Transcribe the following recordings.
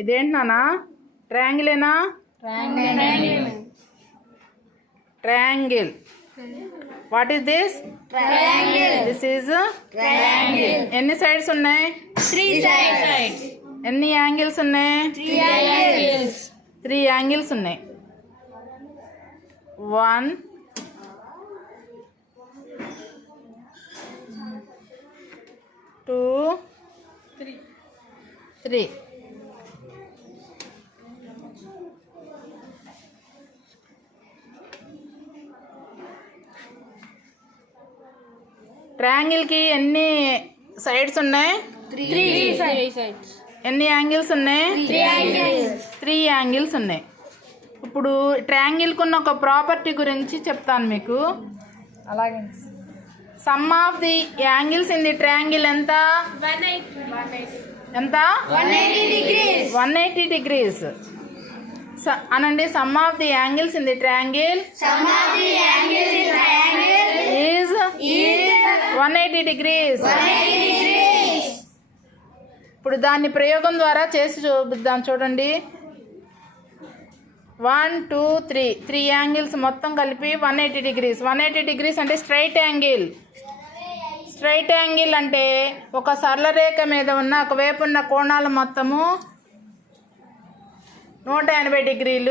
ఇదేంటి నానా? ట్రయాంగిలేనా? Triangle. What is this? This is triangle. ఎన్ని సైడ్స్ ఉన్నాయి? 3 sides. ఎన్ని యాంగిల్స్ ఉన్నాయి? 3 angles. 3 యాంగిల్స్ ఉన్నాయి. 1 2 3. ట్రయాంగిల్కి ఎన్ని సైడ్స్ ఉన్నాయి? 3 sides. ఎన్ని యాంగిల్స్ ఉన్నాయి? 3 angles. 3 యాంగిల్స్ ఉన్నాయి. ఇప్పుడు ట్రయాంగిల్కి ఉన్న ఒక ప్రాపర్టీ గురించి చెప్తాను మీకు. అలాగే. Some of the angles in the triangle ఎంత? 180 degrees. 180 degrees. అనండి. Some of the angles in the triangle is 180 degrees. ఇప్పుడు దాన్ని ప్రయోగం ద్వారా చేసి చూపిద్దాం. చూడండి. 1 2 3 యాంగిల్స్ మొత్తం కలిపి 180 degrees. 180 degrees అంటే స్ట్రైట్ యాంగిల్. స్ట్రైట్ యాంగిల్ అంటే ఒక సరళ రేఖ మీద ఉన్న ఒకవైపు ఉన్న కోణాలు మొత్తము 180 degrees.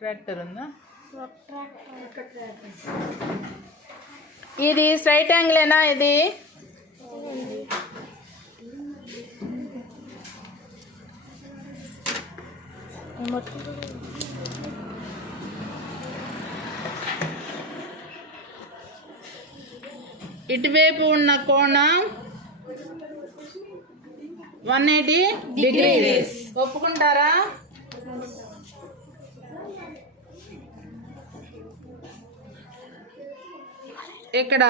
ట్రాక్టర్ ఉందా? ఇది స్ట్రైట్ యాంగిలేనా? ఇది ఇటువైపు ఉన్న కోణం 180 degrees. ఒప్పుకుంటారా? ఇక్కడ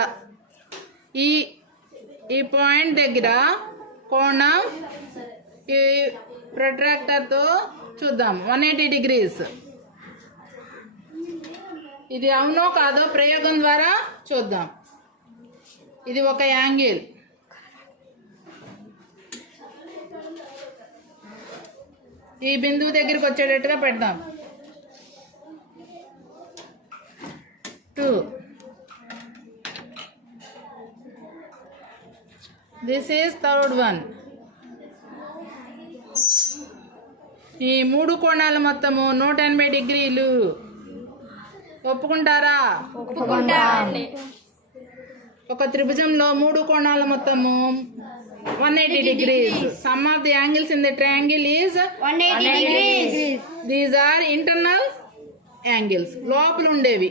ఈ పాయింట్ దగ్గర కోణం ఈ ప్రొట్రాక్టర్తో చూద్దాం. 180 degrees. ఇది అవునో కాదో ప్రయోగం ద్వారా చూద్దాం. ఇది ఒక యాంగిల్. ఈ బిందువు దగ్గరికి వచ్చేటట్టుగా పెడదాం. 2. This is third one. ఈ 3 కోణాలు మొత్తము 180 degrees. ఒప్పుకుంటారా? ఒక త్రిభుజంలో 3 కోణాల మొత్తము 180 degrees. Sum of the angles in the triangle is 180 degrees. These are internal angles. లోపల ఉండేవి.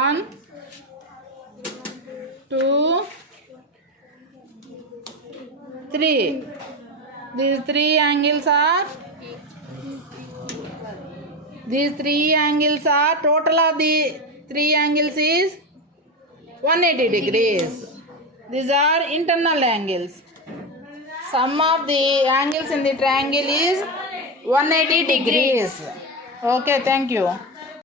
1 2 3. These 3 angles are total of the 3 angles is 180 degrees. These are internal angles. Sum of the angles in the triangle is 180 degrees. Okay, thank you.